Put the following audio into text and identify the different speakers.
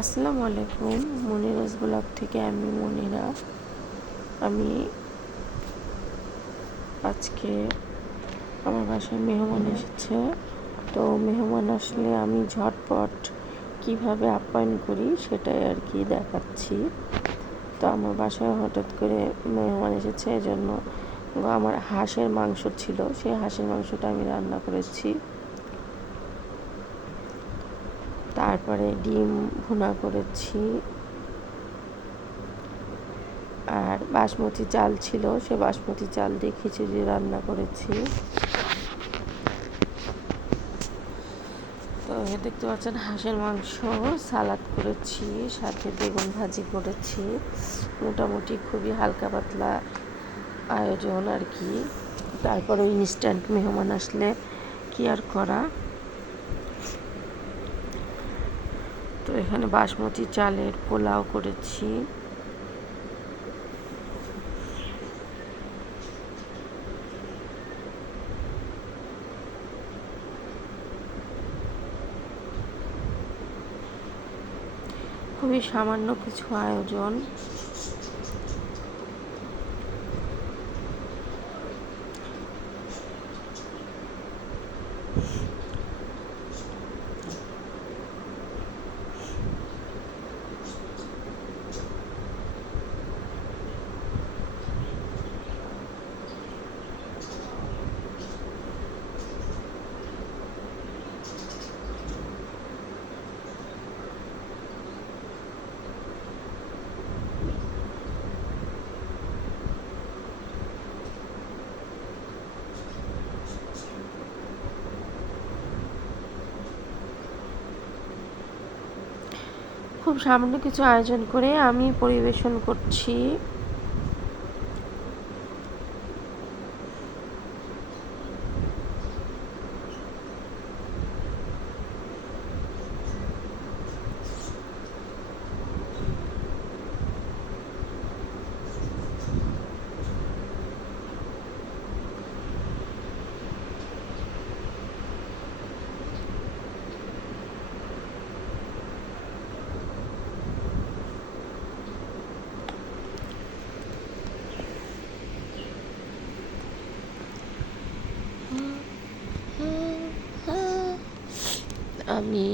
Speaker 1: আসসালামু আলাইকুম মনিরাজ ব্লগ থেকে আমি মনিরা। আমি আজকে আমার বাসায় মেহমান এসেছে। তো মেহমান আসলে আমি ঝটপট কীভাবে আপ্যায়ন করি সেটাই আর কি দেখাচ্ছি। তো আমার বাসায় হঠাৎ করে মেহমান এসেছে, এজন্য আমার হাঁসের মাংস ছিল। সেই হাঁসের মাংসটা আমি রান্না করেছি। তারপরে ডিম ভুনা করেছি। আর বাসমতি চাল ছিল, সে বাসমতি চাল দিয়ে খিচুড়ি রান্না করেছি। তো দেখতে পাচ্ছেন হাঁসের মাংস, সালাদ করেছি, সাথে বেগুন ভাজি করেছি। মোটামুটি খুবই হালকা পাতলা আয়োজন আর কি। তারপরে ইনস্ট্যান্ট মেহমান আসলে কি আর করা? এখানে বাসমতি চালের পোলাও করেছি। খুবই সামান্য কিছু আয়োজন। খুব সামান্য কিছু আয়োজন করে আমি পরিবেশন করছি। আমি